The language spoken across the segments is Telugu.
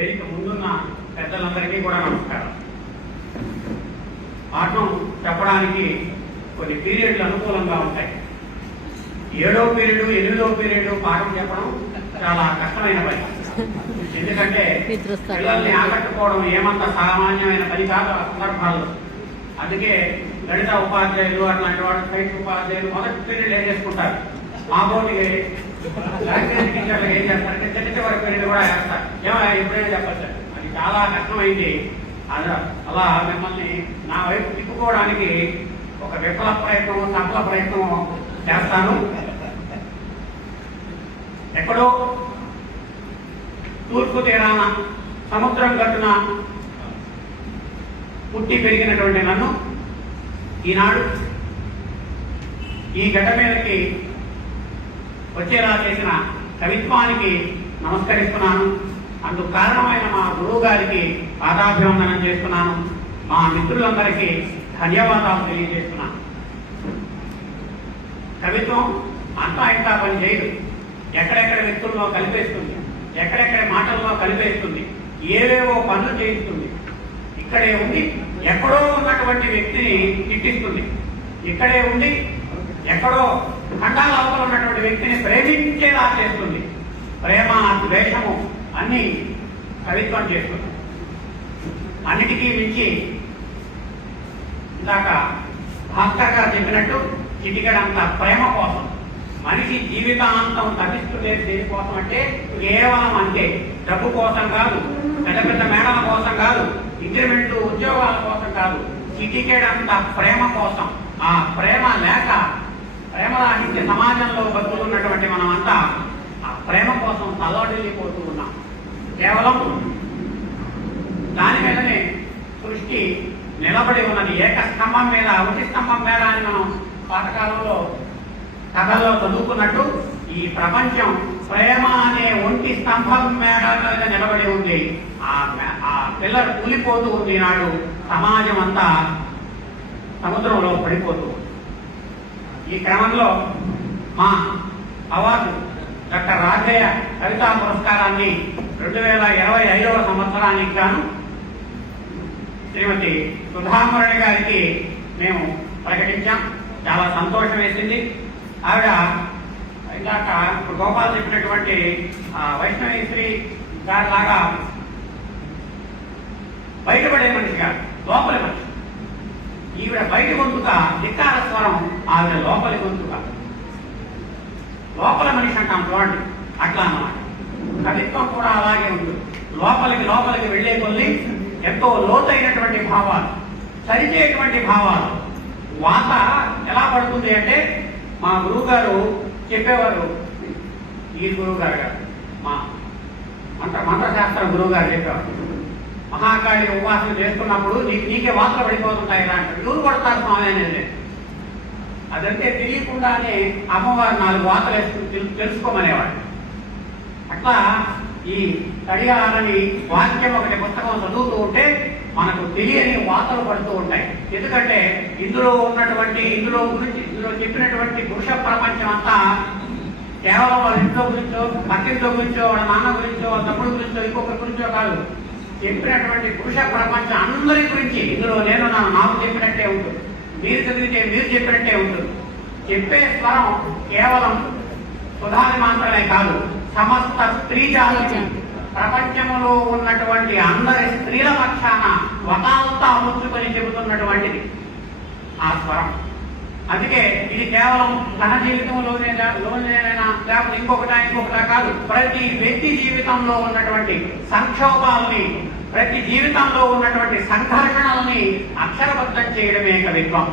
ముందున్న పెద్దలందరికీ కూడా నమస్కారం. పాఠం చెప్పడానికి కొన్ని పీరియడ్లు అనుకూలంగా ఉంటాయి. 7వ పీరియడ్ 8వ పీరియడ్ పాఠం చెప్పడం చాలా కష్టమైన పని. ఎందుకంటే పిల్లల్ని ఆకట్టుకోవడం ఏమంత సామాన్యమైన పని కాదు ఆ సందర్భాల్లో. అందుకే గణిత ఉపాధ్యాయులు అట్లాంటి వాడు సైన్స్ ఉపాధ్యాయులు మొదటి పీరియడ్ ఏం చేసుకుంటారు, మా బోటి లాంగ్వేజ్ టీచర్లు ఏం చేస్తారంటే చివరి పీరియడ్ కూడా వేస్తారు. ఎప్పుడైనా చెప్పచ్చు, అది చాలా కష్టమైంది. అలా మిమ్మల్ని నా వైపు తిప్పుకోవడానికి ఒక విఫల ప్రయత్నం సఫల ప్రయత్నం చేస్తాను. ఎక్కడో తూర్పు తీరాన సముద్రం గట్టున పుట్టి పెరిగినటువంటి నన్ను ఈనాడు ఈ గడ్డ మీదకి వచ్చేలా చేసిన కవిత్వానికి నమస్కరిస్తున్నాను. అందుకు కారణమైన మా గురువు గారికి పాదాభివందనం చేస్తున్నాను. మా మిత్రులందరికీ ధన్యవాదాలు తెలియజేస్తున్నాను. కవిత్వం అంతా ఇంతా పని చేయదు. ఎక్కడెక్కడ వ్యక్తుల్లో కలిపేస్తుంది, ఎక్కడెక్కడ మాటల్లో కలిపేస్తుంది, ఏవేవో పనులు చేయిస్తుంది. ఇక్కడే ఉండి ఎక్కడో ఉన్నటువంటి వ్యక్తిని తిట్టిస్తుంది. ఇక్కడే ఉండి ఎక్కడో ఖండాల అవతల ఉన్నటువంటి వ్యక్తిని ప్రేమించేలా చేస్తుంది. ప్రేమ ద్వేషము అన్ని కవిత్వం చేస్తుంది. అన్నిటికీ మించి ఇందాక భాస్కర్ గారు చెప్పినట్టు చిటికడంత ప్రేమ కోసం మనిషి జీవితాంతం తప్పిస్తుండేది దేనికోసం అంటే కేవలం అంటే డబ్బు కోసం కాదు, పెద్ద పెద్ద మేడల కోసం కాదు, ఇంక్రిమెంట్ ఉద్యోగాల కోసం కాదు, చిటికెడంత ప్రేమ కోసం. ఆ ప్రేమ లేక ప్రేమరాహిత్య సమాజంలో బతుకుతున్నటువంటి మనమంతా ఆ ప్రేమ కోసం తలడిల్లిపోతూ ఉన్నాం. కేవలం దాని మీదనే సృష్టి నిలబడి ఉన్నది. ఏక స్తంభం మీద ఒకటి స్తంభం మీద అని మనం పాఠకాలంలో కథల్లో చదువుకున్నట్టు ఈ ప్రపంచం ప్రేమ అనే ఒంటి స్తంభం మీద నిలబడి ఉంది. ఆ పిల్లలు కూలిపోతూ ఉంది. నాడు సమాజం అంతా సముద్రంలో పడిపోతూ ఉంది. ఈ క్రమంలో మా అవార్డు డాక్టర్ రాజయ్య కవితా పురస్కారాన్ని 2025వ సంవత్సరానికి గాను శ్రీమతి సుధామురణి గారికి మేము ప్రకటించాం. చాలా సంతోషం వేసింది. ఆవిడ ఇందాక ఇప్పుడు గోపాల్ చెప్పినటువంటి వైష్ణవి శ్రీ గారి లాగా బయటపడే మనిషి కాదు, లోపలి మనిషి. ఈవిడ బయట గొంతుక ధిక్కార స్వరం, ఆవిడ లోపలి గొంతుక. లోపల మనిషి అంటాం చూడండి, అట్లా అన్నమాట. కవిత్వం కూడా అలాగే ఉంటుంది. లోపలికి వెళ్లే కొద్ది ఎంతో లోతైనటువంటి భావాలు, సరిచేటువంటి భావాలు. వాత ఎలా పడుతుంది అంటే మా గురువు గారు చెప్పేవారు, ఈ గురువు గారు మా మంత్రశాస్త్ర గురువు గారు చెప్పేవారు, మహాకాళి ఉపాసన చేస్తున్నప్పుడు నీకే వాతలు పడిపోతుంటాయి రా అంటే ఎవరు పడతారు స్వామి అనేది. అదంటే తెలియకుండానే అమ్మవారు 4 వాతలు వేసుకుని తెలుసుకోమనేవాడు. అట్లా ఈ కడియాలని వాక్యం ఒకటి పుస్తకం చదువుతూ ఉంటే మనకు తెలియని వాతలు పడుతూ ఉంటాయి. ఎందుకంటే ఇందులో చెప్పినటువంటి పురుష ప్రపంచం అంతా కేవలం వాళ్ళ ఇంట్లో గురించో, పక్కింట్లో గురించో, వాళ్ళ నాన్న గురించో, వాళ్ళ తమ్ముడు గురించో, ఇంకొకరి గురించో కాదు. చెప్పినటువంటి పురుష ప్రపంచం అందరి గురించి ఇందులో నేను నాకు చెప్పినట్టే ఉంటుంది, మీరు చదివితే మీరు చెప్పినట్టే ఉంటుంది. చెప్పే స్వరం కేవలం సుధాని మాత్రమే కాదు, సమస్త స్త్రీ జాతి ప్రపంచంలో ఉన్నటువంటి అందరి స్త్రీల పక్షాన వకాల్తా ముచ్చుకొని చెబుతున్నటువంటిది ఆ స్వరం. అందుకే ఇది కేవలం తన జీవితంలోనేనా లేకపోతే ఇంకొకటా కాదు, ప్రతి వ్యక్తి జీవితంలో ఉన్నటువంటి సంక్షోభాలని, ప్రతి జీవితంలో ఉన్నటువంటి సంఘర్షణల్ని అక్షరబద్ధం చేయడమే కవిత్వం.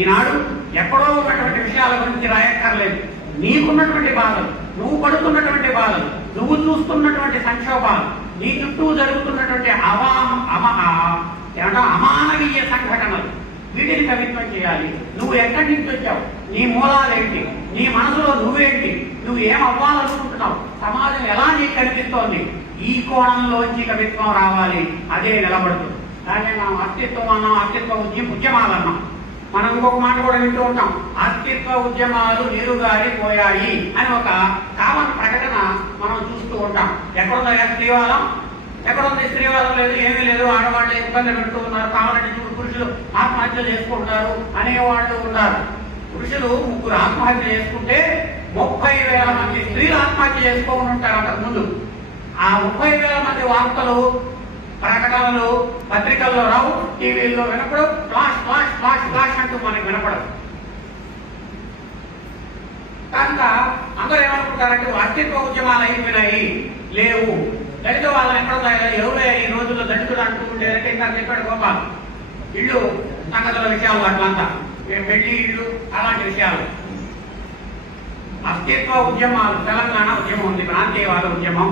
ఈనాడు ఎక్కడో ఉన్నటువంటి విషయాల గురించి రాయక్కర్లేదు. నీకున్నటువంటి బాధలు, నువ్వు పడుతున్నటువంటి బాధలు, నువ్వు చూస్తున్నటువంటి సంక్షోభాలు, నీ చుట్టూ జరుగుతున్నటువంటి అమానవీయ సంఘటనలు, వీటిని కవిత్వం చేయాలి. నువ్వు ఎక్కడి నుంచి వచ్చావు, నీ మూలాలేంటి, నీ మనసులో నువ్వేంటి, నువ్వు ఏం అవ్వాలనుకుంటున్నావు, సమాజం ఎలా నీకు కనిపిస్తోంది, ఈ కోణంలోంచి కవిత్వం రావాలి. అదే నిలబడుతుంది. దాన్ని మనం అస్తిత్వం అన్నాం, అస్తిత్వ ఉద్యమాలన్నాం. మనం ఇంకొక మాట కూడా వింటూ ఉంటాం, అస్తిత్వ ఉద్యమాలు నీరుగారిపోయాయి అని ఒక కామన్ ప్రకటన మనం చూస్తూ ఉంటాం. ఎక్కడుందా స్త్రీవాదం? ఎక్కడ ఉంది స్త్రీవాదం లేదు, ఏమీ లేదు, ఆడవాళ్ళు ఇబ్బంది పెడుతూ ఉన్నారు, కావాలంటే చూడు పురుషులు ఆత్మహత్య చేసుకుంటారు అనేవాళ్ళు ఉన్నారు. పురుషులు 3 ఆత్మహత్య చేసుకుంటే 30,000 మంది స్త్రీలు ఆత్మహత్య చేసుకోకుండా ఉంటారు అంతకుముందు. ఆ 30,000 మంది వార్తలు, ప్రకటనలు పత్రికల్లో రావు, టీవీల్లో వినపడవు, ఫ్లాష్ ఫ్లాష్ ఫ్లాష్ ఫ్లాష్ అంటూ మనకి వినపడదు. కనుక అందరూ ఏమనుకుంటారంటే అస్తిత్వ ఉద్యమాలు అయిపోయినాయి, లేవు. దళిత వాళ్ళని ఎక్కడ ఎవరే ఈ రోజుల్లో దళితులు అంటూ ఉండేదంటే ఇంకా చెప్పాడు గోపాల్, ఇళ్ళు సంగతుల విషయాలు అట్లంతా, పెళ్లి ఇళ్ళు అలాంటి విషయాలు. అస్తిత్వ ఉద్యమాలు, తెలంగాణ ఉద్యమం ఉంది, ప్రాంతీయవాద ఉద్యమం.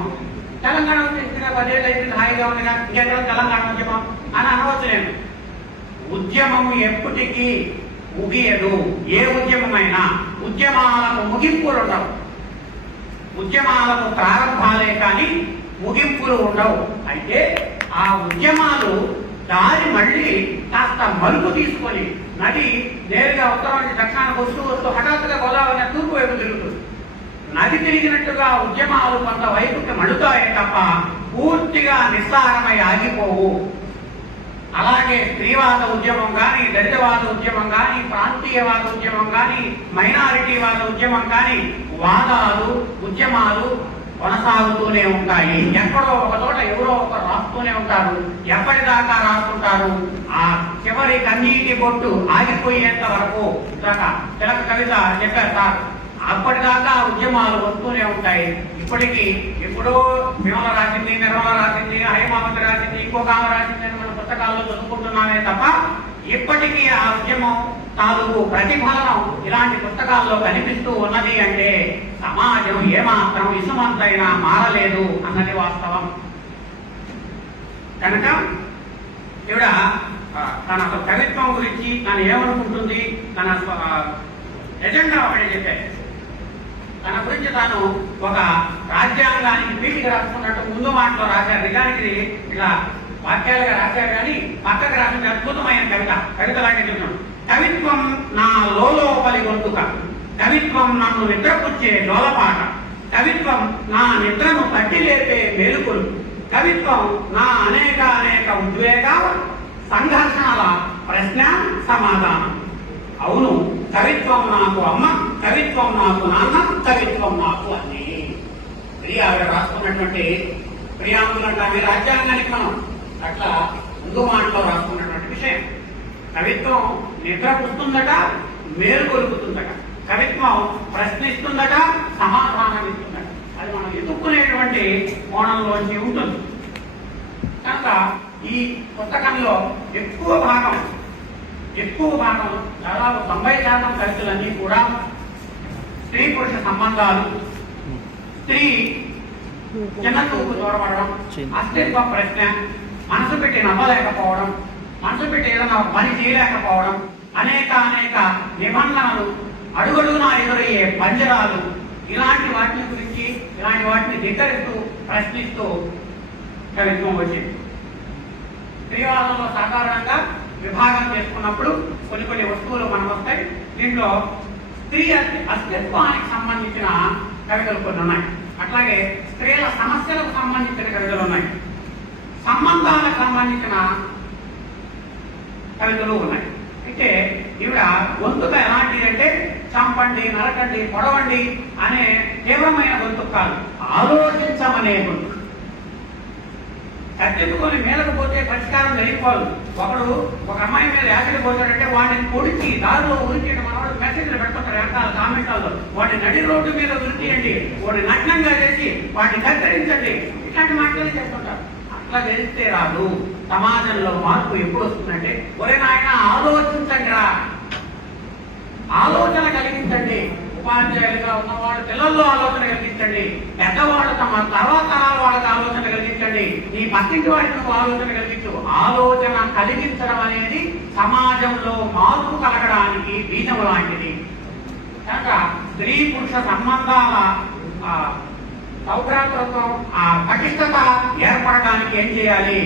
తెలంగాణ ఉద్యమం 10 ఏళ్ళు అయితే హాయిగా ఉందిగా, ఇంకెక్కడ తెలంగాణ ఉద్యమం అని అనవచ్చు. నేను ఉద్యమం ఎప్పటికీ ముగియదు. ఏ ఉద్యమమైనా ఉద్యమాలకు ముగింపులు ఉండవు, ఉద్యమాలకు ప్రారంభాలే కానీ ముగింపులు ఉండవు. అయితే ఆ ఉద్యమాలు దారి మళ్ళీ కాస్త మలుపు తీసుకొని నది నేరుగా ఉత్తరం నుంచి దక్షిణానికి వస్తూ హఠాత్తుగా గోదావరి తూర్పు వైపు తిరుగుతుంది. నది తిరిగినట్టుగా ఉద్యమాలు కొంత వైపుకి మడుతాయే తప్ప పూర్తిగా నిస్సారమై ఆగిపోవు. అలాగే స్త్రీవాద ఉద్యమం కానీ, దళితవాద ఉద్యమం కానీ, ప్రాంతీయవాద ఉద్యమం కానీ, మైనారిటీవాద ఉద్యమం కానీ, వాదాలు ఉద్యమాలు కొనసాగుతూనే ఉంటాయి. ఎక్కడో ఒక చోట ఎవరో ఒకరు రాస్తూనే ఉంటారు. ఎప్పటిదాకా రాస్తుంటారు? ఆ చివరి కన్నీటి బొట్టు ఆగిపోయేంత వరకు. తిలక కవిత చెప్పారు సార్, అప్పటిదాకా ఉద్యమాలు వస్తూనే ఉంటాయి. ఇప్పటికీ ఎప్పుడో విమల రాసింది, నిర్మల రాసింది, హైమావతి రాసింది, ఇంకొక ఆమె రాసింది అని మన పుస్తకాల్లో చదువుకుంటున్నామే తప్ప ఇప్పటికీ ఆ ఉద్యమం తాలూకు ప్రతిఫలనం ఇలాంటి పుస్తకాల్లో కనిపిస్తూ ఉన్నది అంటే సమాజం ఏమాత్రం ఇసుమంతైనా మారలేదు అన్నది వాస్తవం. కనుక ఈవిడ తన కవిత్వం గురించి తను ఏమనుకుంటుంది, తన ఎజెండా ఒకటి చెప్పారు. తన గురించి తాను ఒక రాజ్యాంగానికి పీఠిక రాసుకున్నట్టు ముందు మాటలో రాశారు. నిజానికి ఇలా వాక్యాలుగా రాశారు కానీ పక్కకు రాసిన అద్భుతమైన కవిత లాంటి చూసాం. కవిత్వం నా లోపలి గొంతుక, కవిత్వం నన్ను నిద్రపుచ్చే జోలపాట, కవిత్వం నా నిద్రను తట్టి లేపే మేలుకులు, కవిత్వం నా అనేక ఉద్వేగాల సంఘర్షణల ప్రశ్న సమాధానం. అవును, కవిత్వం నాకు అమ్మ, కవిత్వం నాకు నాన్న, కవిత్వం నాకు అన్నీ. ఆవిడ రాసుకున్నటువంటి ప్రియాంబులు అంటే రాజ్యాంగానికి మనం అట్లా ముందు మాటలో రాసుకున్నటువంటి విషయం. కవిత్వం నిద్ర పుస్తుందట, మేలు కొలుపుతుందట, కవిత్వం ప్రశ్నిస్తుందట, సమాధానం ఇస్తుందట. అది మనం ఎదుర్కొనేటువంటి కోణంలోంచి ఉంటుంది. కనుక ఈ పుస్తకంలో ఎక్కువ భాగం దాదాపు 90% కవితలన్నీ కూడా స్త్రీ పురుష సంబంధాలు, స్త్రీ చిన్న చూపు దూరపడడం, అస్తిత్వ ప్రశ్న, మనసు పెట్టి నవ్వలేకపోవడం, మనసు పెట్టి ఏదైనా పని చేయలేకపోవడం, అనేక నిబంధనలు, అడుగడుగునా ఎదురయ్యే పంజరాలు, ఇలాంటి వాటిని గురించి, ఇలాంటి వాటిని ధిక్కరిస్తూ ప్రశ్నిస్తూ కవిత్వం వచ్చింది. స్త్రీవాదంలో సాధారణంగా విభాగం చేసుకున్నప్పుడు కొన్ని వస్తువులు మనం వస్తాయి. దీంట్లో స్త్రీ అస్తిత్వానికి సంబంధించిన కవితలు కొన్ని ఉన్నాయి. అట్లాగే స్త్రీల సమస్యలకు సంబంధించిన కవితలు ఉన్నాయి. సంబంధాలకు సంబంధించిన కవితలు ఉన్నాయి. అయితే ఈవిడ గొంతుక ఎలాంటిది అంటే చంపండి, నరకండి, పొడవండి అనే తీవ్రమైన గొంతుకు కాదు, ఆలోచించమనే గొంతు. కట్టెత్తుకొని మీదకు పోతే పరిష్కారం జరిగిపోదు. ఒక అమ్మాయి మీద యాసిడ్ పోతాడంటే వాడిని పొడిచి దారిలో ఉరిచేయండి. మనవాడు మెసేజ్లు పెడుతుంటారు వెనకాల కామెంట్లలో, వాడిని నడి రోడ్డు మీద ఉరిచేయండి, వాడిని నగ్నంగా చేసి వాడిని కత్తిరించండి, ఇట్లాంటి మాటలు చెప్తుంటారు. అట్లా తెలిస్తే రాదు. సమాజంలో మార్పు ఎప్పుడు వస్తుందంటే, ఒరే నాయన ఆలోచించండి రా, ఆలోచన కలిగించండి. ఉపాధ్యాయులుగా ఉన్నవాళ్ళు పిల్లల్లో ఆలోచన కలిగించండి, పెద్దవాళ్ళు తమ తర్వాత తరాల వాళ్ళకి ఆలోచన కలిగించండి, నీ పక్కింటి వాడికి నువ్వు ఆలోచన కలిగించు. ఆలోచన కలిగించడం అనేది సమాజంలో మార్పు కలగడానికి బీజం లాంటిది. కనుక స్త్రీ పురుష సంబంధాల సౌభ్రాతృత్వం, ఆ పటిష్టత ఏర్పడడానికి ఏం చేయాలి?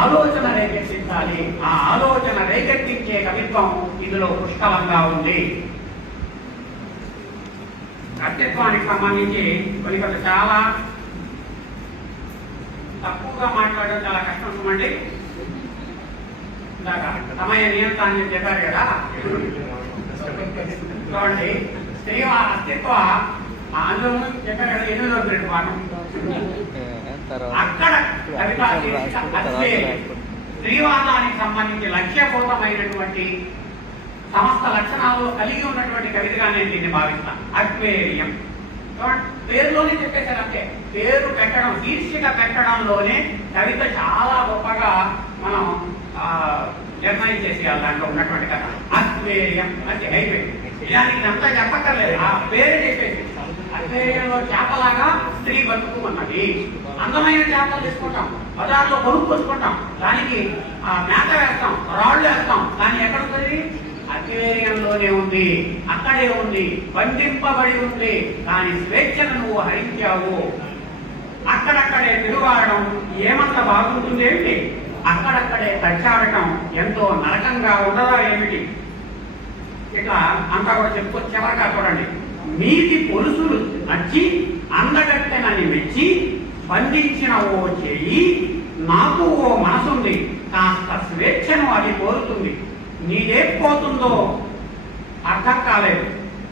ఆలోచన రేకెత్తించాలి. ఆ ఆలోచన రేకెత్తించే కవిత్వం ఇందులో పుష్కలంగా ఉంది. అస్తిత్వానికి సంబంధించి కొన్ని చాలా తక్కువగా మాట్లాడడం చాలా కష్టం సుమండి. ఇందాక సమయ నియంత్రణ అని చెప్పారు కదా. చూడండి, స్త్రీ అస్తిత్వ అందులో చెప్పారు కదా 8వ గ్రేడ్ పాఠం. అక్కడ స్త్రీవాదానికి సంబంధించి లక్ష్యపూర్వమైనటువంటి సమస్త లక్షణాలు కలిగి ఉన్నటువంటి కవితగా నేను దీన్ని భావిస్తాను. అక్వేరియం పేరులోనే చెప్పేశారు అంతే. పేరు పెట్టడం, శీర్షిక పెట్టడంలోనే కవిత చాలా గొప్పగా మనం నిర్ణయం చేసేయాలి. దాంట్లో ఉన్నటువంటి కథ అక్వేరియం అంటే అయిపోయింది. దానికి ఇదంతా చెప్పక్కర్లేదు, ఆ పేరు చెప్పేసి. అక్వేరియంలో చేపలాగా స్త్రీ బతుకు అన్నది. అందమైన చేపలు తీసుకుంటాం, బజార్లో కొనుక్కొచ్చుకుంటాం, దానికి మేత వేస్తాం, రాళ్ళు వేస్తాం, కానీ ఎక్కడ ఉంటుంది? అక్వేరియంలోనే ఉంది, అక్కడే ఉంది, బంధింపబడి ఉంది. దాని స్వేచ్ఛను నువ్వు హరించావు. అక్కడక్కడే తిరుగాడడం ఏమంత బాగుంటుంది ఏమిటి? అక్కడక్కడే తచ్చాడటం ఎంతో నరకంగా ఉండదా ఏమిటి? ఇట్లా అంతా కూడా చెప్పుకొచ్చి చివరగా చూడండి. మీది పొలుసులు నచ్చి అందగట్టెనని మెచ్చి బంధించిన ఓ చేయి, నాకు ఓ మనసుంది, కాస్త స్వేచ్ఛను అది కోరుతుంది. నీదేం పోతుందో అర్థం కాలేదు,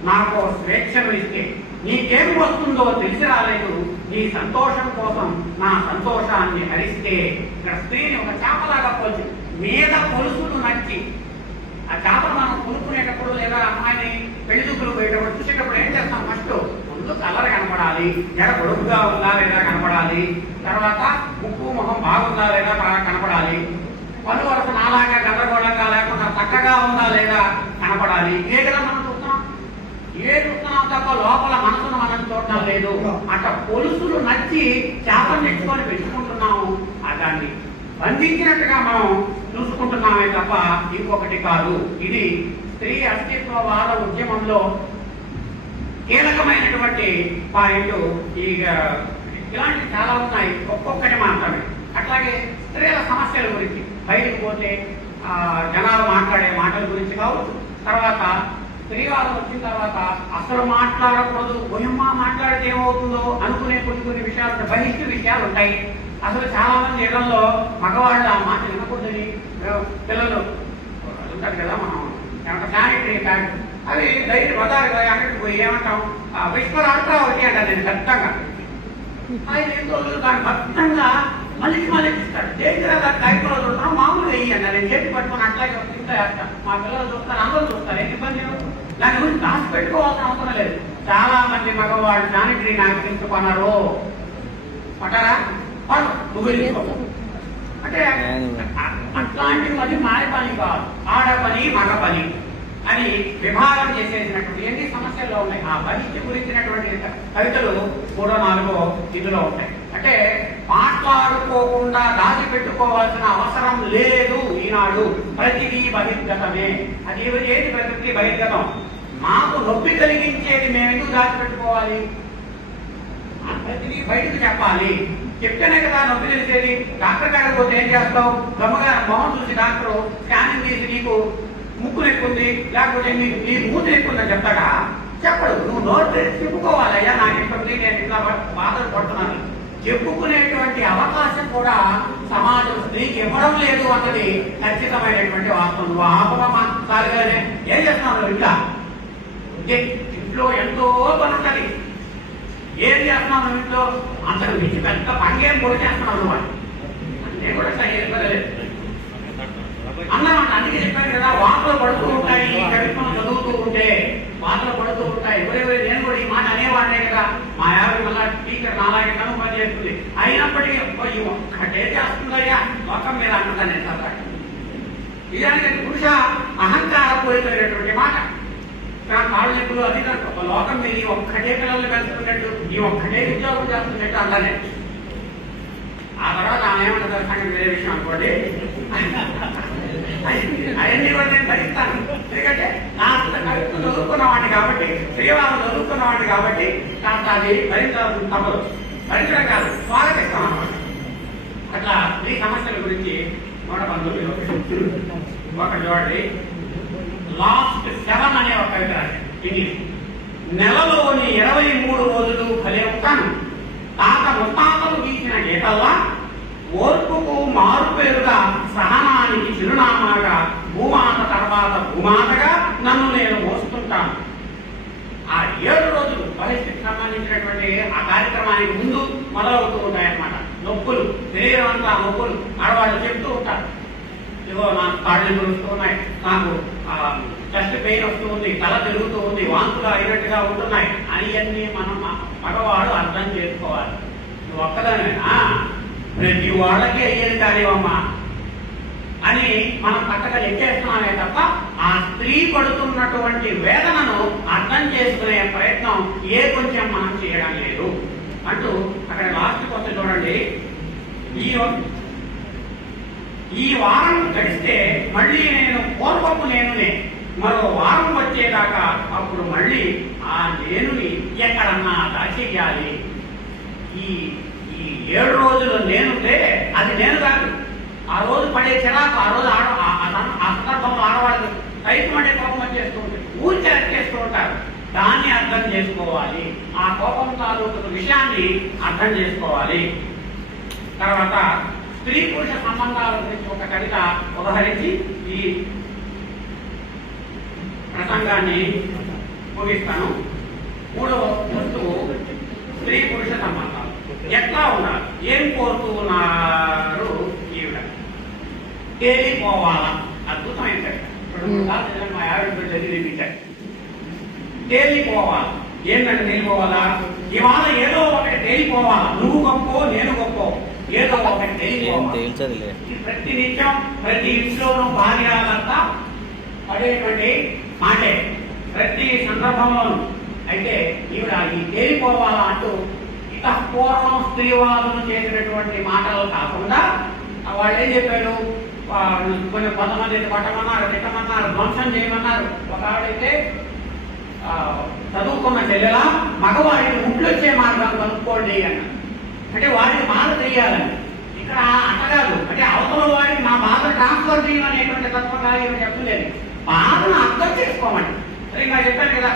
నాకు స్వేచ్ఛను ఇస్తే. నీకేం వస్తుందో తెలిసి రాలేదు, నీ సంతోషం కోసం నా సంతోషాన్ని హరిస్తే. ఇక్కడ స్త్రీని ఒక చేపలాగా పోల్చి, మీద పొలుసులు నచ్చి. ఆ చేపలు మనం కొనుక్కునేటప్పుడు లేదా అమ్మాయిని పెళ్లి చూపులు పోయేటప్పుడు చూసేటప్పుడు ఏం చేస్తాం? ఫస్ట్ ముందు కలర్ కనపడాలి, జడ పొడుగుగా ఉందా లేదా కనపడాలి, తర్వాత ముక్కు మొహం బాగుందా లేదా కనపడాలి, పలు వరుస నాలాగా గందరగోళంగా లేకుండా చక్కగా ఉందా లేదా కనపడాలి. ఏ కదా మనం చూస్తున్నాం, చూస్తున్నాం తప్ప లోపల మనసును మనం చూడటం లేదు. అట్లా పొలుసులు నచ్చి చేపలు తెచ్చుకొని పెంచుకుంటున్నాము, దాన్ని బంధించినట్టుగా మనం చూసుకుంటున్నామే తప్ప ఇంకొకటి కాదు. ఇది స్త్రీ అస్తిత్వవాద ఉద్యమంలో కీలకమైనటువంటి పాయింట్. ఇలాంటి చాలా ఉన్నాయి, ఒక్కొక్కటి మాత్రమే. అట్లాగే స్త్రీల సమస్యల గురించి బయటకు పోతే జనాలు మాట్లాడే మాటల గురించి కావచ్చు. తర్వాత స్త్రీవాదం వచ్చిన తర్వాత అసలు మాట్లాడకూడదు, భూయమ్మ మాట్లాడితే ఏమవుతుందో అనుకునే కొన్ని విషయాలు, బహిష్ట విషయాలు ఉంటాయి. అసలు చాలా మంది ఇళ్లలో మగవాళ్ళు ఆ మాట వినకూడదని పిల్లలు ఉంటారు కదా, మనం ఏమంటాం శానిటరీ ప్యాడ్ అవి డైరెక్ట్ బజారు అక్కడికి పోయి ఏమంటాం విస్పర్ ఆడుతా ఒకటి అంటారు. నేను ఖచ్చితంగా ఆయన ఏం రోజులు దాన్ని భక్తంగా మళ్ళీ ఇస్తాడు. దేనికదా కాయకూరలు చూస్తున్నాం, మామూలుగా వేయండి నేను చేతి పట్టుకుని అట్లాగే తింటా వేస్తాను. మా పిల్లలు చూస్తారు, అందరూ చూస్తారు, ఏం ఇబ్బంది దాని గురించి దాచి పెట్టుకోవాల్సిన అవసరం లేదు. చాలా మంది మగవాళ్ళు శానిటరీ నాప్కిన్స్ కొనరు, పట్టారా నువ్వు అంటే అట్లాంటివి అది మాయ పని కాదు, ఆడ పని మగ పని అని విభాగం చేసేసినటువంటి ఎన్ని సమస్యల్లో ఉన్నాయి. ఆ భవిష్య గురించినటువంటి కవితలు 3-4 ఇందులో ఉంటాయి. అంటే మాట్లాడుకోకుండా దాచిపెట్టుకోవాల్సిన అవసరం లేదు ఈనాడు. ప్రతిదీ బహిర్గతమే. అది ఏది ప్రతి బహిర్గతం. మాకు నొప్పి కలిగించేది మేము ఎందుకు దాచిపెట్టుకోవాలి? ప్రతిదీ బయటకు చెప్పాలి. చెప్తేనే కదా నొప్పి తెలిసేది. డాక్టర్ గారికి పోతే ఏం చేస్తావు? గమ్మగా మొహం చూసి డాక్టరు స్కానింగ్ తీసి నీకు ముక్కు నెక్కుంది లేకపోతే నీ మూతి నెక్కుందని చెప్తాడా? చెప్పడు. నువ్వు నోరు చెప్పుకోవాలి, అయ్యా నాకు ఇంటుంది, నేను ఇట్లా బాధలు పడుతున్నాను. చెప్పుకునేటువంటి అవకాశం కూడా సమాజం స్త్రీకి ఇవ్వడం లేదు అన్నది ఖచ్చితమైనటువంటి వాస్తవం. నువ్వు ఆపమా సారిగానే ఏం చేస్తున్నావు? ఇంట్లో ఎంతో పనుంటది, ఏం చేస్తున్నావు ఇంట్లో? అంతకు మించి పెద్ద పంగేం కూడా చేస్తున్నావు నువ్వు. నేను కూడా సరిగ్గా అన్నమాట. అందుకే చెప్పాను కదా, వార్తలు పడుతూ ఉంటాయి. ఈ కవిత్వం చదువుతూ ఉంటే వార్తలు పడుతూ ఉంటాయి. నేను కూడా ఈ మాట అనేవాడే కదా. మా యాభై మళ్ళా టీచర్ నాలాగే కను పని చేస్తుంది. అయినప్పటికీ ఒక్కటే చేస్తుందయ్యా లోకం మీద అంటుందా నేను కదా. ఇదానికి పురుష అహంకారపూరితమైనటువంటి మాట. కాళ్ళు ఎప్పుడు అది ఒక లోకం మీద ఈ ఒక్కటే పిల్లల్ని పెంచుకున్నట్టు, ఈ ఒక్కటే ఉద్యోగం చేస్తున్నట్టు అంటానే. ఆ తర్వాత ఆమె ఏమంటారు సంగతి వేరే విషయం అనుకోండి. అవన్నీ కూడా నేను భరిస్తాను. ఎందుకంటే నా కవిత్వం చదువుకున్నవాడిని కాబట్టి, శ్రీవాదం చదువుకున్నవాడిని కాబట్టి కాస్త అది భరించాల్సిన తప్పదు. భరించడం కాదు, స్వాగతిస్తాం అన్నమాట. అట్లా ఈ సమస్యల గురించి 119 ఒకటి చూడండి. లాస్ట్ 7 అనే ఒక కవిత ఇంగ్లీష్. నెలలోని 23 రోజులు భలే ఉంటాను, తాత ముత్తాతలు గీసిన గీతల్లా ఓర్పుకు మారు పేరుగా, సహనానికి చిరునామాగా, భూమాత తర్వాత భూమాతగా నన్ను నేను మోస్తుంటాను. ఆ 7 రోజులు పరిస్థితికి సంబంధించినటువంటి ఆ కార్యక్రమానికి ముందు మొదలవుతూ ఉంటాయన్నమాట. నొప్పులు, శరీరం అంతా నొప్పులు. ఆడవాళ్ళు చెప్తూ ఉంటారు, ఇదిగో నాకు కాళ్ళు నొప్పులు ఉన్నాయి, నాకు చెస్ట్ పెయిన్ వస్తూ ఉంది, తల తిరుగుతూ ఉంది, వాంతులు అయినట్టుగా ఉంటున్నాయి అని అన్నీ మనం మగవాడు అర్థం చేసుకోవాలి. నువ్వు ఒక్కదానేనా, ప్రతి వాళ్ళకి అయ్యేది కానివమ్మా అని మనం పక్కగా ఎక్కేస్తున్నామే తప్ప ఆ స్త్రీ పడుతున్నటువంటి వేదనను అర్థం చేసుకునే ప్రయత్నం కొంచెం మనం చేయడం లేదు అంటూ అక్కడ లాస్ట్ కోసం చూడండి. ఈ వారం గడిస్తే మళ్ళీ నేను పూర్వపు నేనునే, మరో వారం వచ్చేదాకా అప్పుడు మళ్ళీ ఆ నేనుని ఎక్కడన్నా దాచేయాలి. ఈ 7 రోజులు నేనుంటే అది నేను కాదు. ఆ రోజు పడే చిరాకు, ఆ రోజు ఆ సందర్భంలో ఆడవాళ్ళు రైతు అంటే కోపం వచ్చేస్తూ ఉంటుంది, ఊరికే అరిచేస్తూ ఉంటారు. దాన్ని అర్థం చేసుకోవాలి, ఆ కోపం తాలూకు విషయాన్ని అర్థం చేసుకోవాలి. తర్వాత స్త్రీ పురుష సంబంధాల గురించి ఒక కవిత ఉదహరించి ఈ ప్రసంగాన్ని ముగిస్తాను. 3వ వస్తువు స్త్రీ పురుష సంబంధాలు ఎట్లా ఉన్నారు, ఏం కోరుతూ ఉన్నారు. ఈవిడ తేలిపోవాలా, అద్భుతమైన మా ఆవిడ చదివించారు. తేలిపోవాలి ఏంటంటే తేలిపోవాలా, ఇవాళ ఏదో ఒకటి తేలిపోవాలా. నువ్వు గొప్ప నేను గొప్ప, ఏదో ఒకటి తేలిపోవాలి. ప్రతి నిత్యం ప్రతి ఇంట్లోనూ భార్యలంతా పడేటువంటి మాటే ప్రతి సందర్భంలోనూ. అయితే ఈవిడ ఈ తేలిపోవాలా అంటూ ఇక పూర్వం స్త్రీవాదులు చేసినటువంటి మాటలు కాకుండా వాళ్ళు ఏం చెప్పారు, కొంతమంది కొట్టమన్నారు, తిట్టమన్నారు, ధ్వంసం చేయమన్నారు. ఒక ఆవిడైతే చదువుకున్న చెల్లెలా మగవాడిని ముట్లొచ్చే మార్గాలు కనుక్కోండి అన్నారు. అంటే వాడిని బాధ చేయాలని. ఇక్కడ అంటగాదు, అంటే అవతల వాడికి నా బాధ ట్రాన్స్ఫర్ చేయాలనేటువంటి తత్వంగా చెప్పలేదు. బాధను అర్థం చేసుకోమండి. ఇంకా చెప్పాను కదా,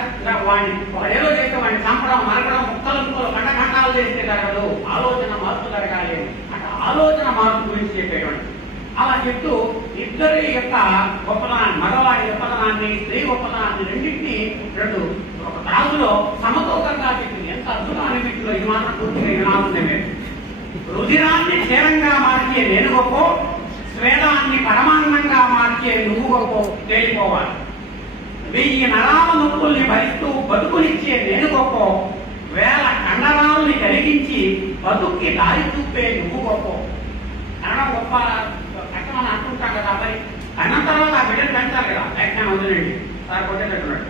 వాడిని వాడేదో చేస్తే వాడిని చంపడం, మరకడం, ముక్కలు ఖండఖండాలు చేస్తే జరగదు, ఆలోచన మార్పు జరగాలి అంటే ఆలోచన మార్పు గురించి చెప్పేటువంటి. అలా చెప్తూ ఇద్దరి యొక్క గొప్పతనాన్ని, మగవాడి గొప్పతనాన్ని, స్త్రీ గొప్పతనాన్ని రెండింటినీ ఒక త్రాసులో సమతూకంగా చెప్పింది. ఎంత అద్భుతం అనిపించిందో ఇది మాత్రం పూర్తిగా వినాల్సిందే. రుధిరాన్ని క్షీరంగా మార్చే నేను గొప్ప, స్వేదాన్ని పరమాన్నంగా మార్చే నువ్వు గొప్ప తేలిపోవాలి. 1000 నరాల నొప్పుల్ని భరిస్తూ బతుకునిచ్చే నేను గొప్ప, 1000 కండరాలని కలిగించి బతుక్కి దారి చూపే నువ్వు గొప్ప. అనడం గొప్ప కష్టమని అనుకుంటాం కదా. మరి అన్న తర్వాత ఆ బిడ్డను పెంచాలి కదా, లేకపోతే వదిలేండి సార్ కొట్టేటట్టున్నాడు.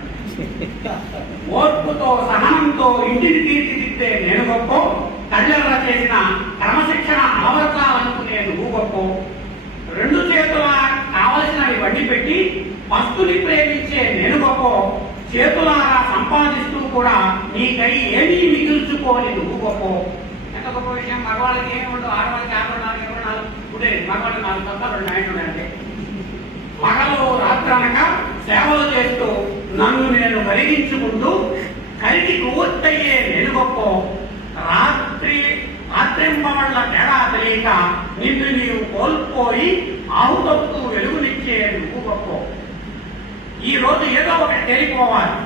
ఓర్పుతో సహనంతో ఇంటిని తీర్చిదిద్దే నేను గొప్ప, తల్లిలా చేసిన క్రమశిక్షణ అలవర్చాలనుకునే నువ్వు గొప్ప, 2 చేతుల కావలసినవి వడ్డీ పెట్టి వస్తుని ప్రేమించే నేను గొప్ప, చేతులారా సంపాదిస్తూ కూడా నీకై ఏమీ మిగిల్చుకోని నువ్వు గొప్ప. ఎంత గొప్ప విషయం. మగవాళ్ళకి ఏమి ఉండదు, ఆడవాళ్ళకి 54, 24 ఉండే, మగవాళ్ళకి 4 సంవత్సరాలు 2 నైట్లు అంటే పగలు రాత్రనక సేవలు చేస్తూ నన్ను నేను కలిగించుకుంటూ కలిగి కొవ్వొత్తయ్యే నేను గొప్ప, రాత్రింబవళ్ల తేడా తెలియక నిన్ను నీవు కోల్పోయి ఆవుతొత్తు వెలుగునిచ్చే నువ్వు గొప్ప. ఈ రోజు ఏదో ఒకటి తెలిపోవాలి.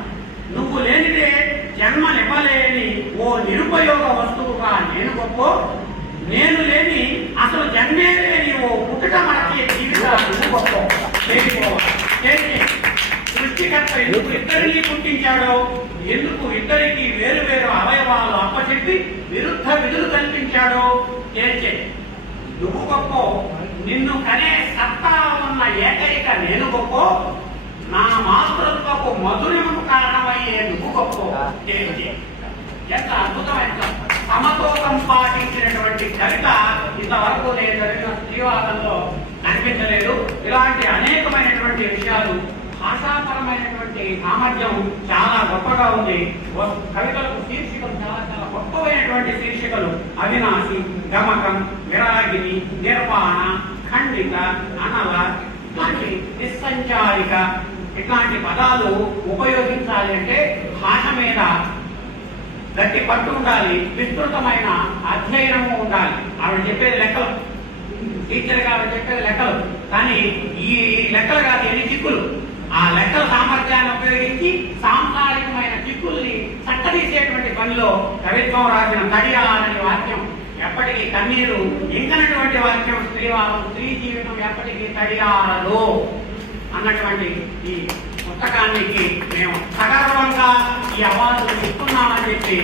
నువ్వు లేనిదే జన్మనివ్వలేని ఓ నిరుపయోగ వస్తువుగా నేను గొప్ప, నేను లేని అసలు జన్మే లేని ఓ పుట్టుట మరచే జీవితాలు నువ్వు గొప్ప. తెలిపోవాలి. సృష్టికర్త ఎందుకు ఇద్దరిని పుట్టించాడో, ఎందుకు ఇద్దరికి వేరు వేరు అవయవాలు అప్పచెప్పి విరుద్ధ విధులు కల్పించాడో తేల్చే నువ్వు గొప్ప. నిన్ను కనే సత్తా ఉన్న ఏకైక నేను గొప్ప, నా మాతృత్వపు మధురము కారణమయ్యే నువ్వు గొప్ప. తేల్చే. ఎంత అద్భుతమైన సమతూకం పాటించినటువంటి కవిత ఇంతవరకు నేను జరిగిన స్త్రీవాదంలో కనిపించలేదు. ఇలాంటి అనేకమైనటువంటి విషయాలు, భాషాపరమైనటువంటి సామర్థ్యం చాలా గొప్పగా ఉంది. కవితలకు శీర్షికలు చాలా చాలా గొప్పమైనటువంటి శీర్షికలు. అవినాశి, గమకం, విరాగిని, నిర్వాణ, ఖండిత, అనల, నిస్సంచారిక ఇట్లాంటి పదాలు ఉపయోగించాలి అంటే భాష మీద గట్టి పట్టు ఉండాలి, విస్తృతమైన అధ్యయనము ఉండాలి. ఆవిడ చెప్పేది లెక్కలు టీచర్ గారు చెప్పేది లెక్కలు, కానీ ఈ లెక్కలు కాదు ఎన్ని చిక్కులు. ఆ లెక్కల సామర్థ్యాన్ని ఉపయోగించి సాంసారికమైన చిక్కుల్ని చక్కదీసేటువంటి పనిలో కవిత్వం రాసిన తడియాలని వాక్యం ఎప్పటికీ కన్నీరు ఇంకనటువంటి వాక్యం స్త్రీ జీవితం ఎప్పటికీ తడియారదు అన్నటువంటి ఈ పుస్తకానికి మేము సగర్వంగా ఈ అవార్డులు ఇస్తున్నామని చెప్పి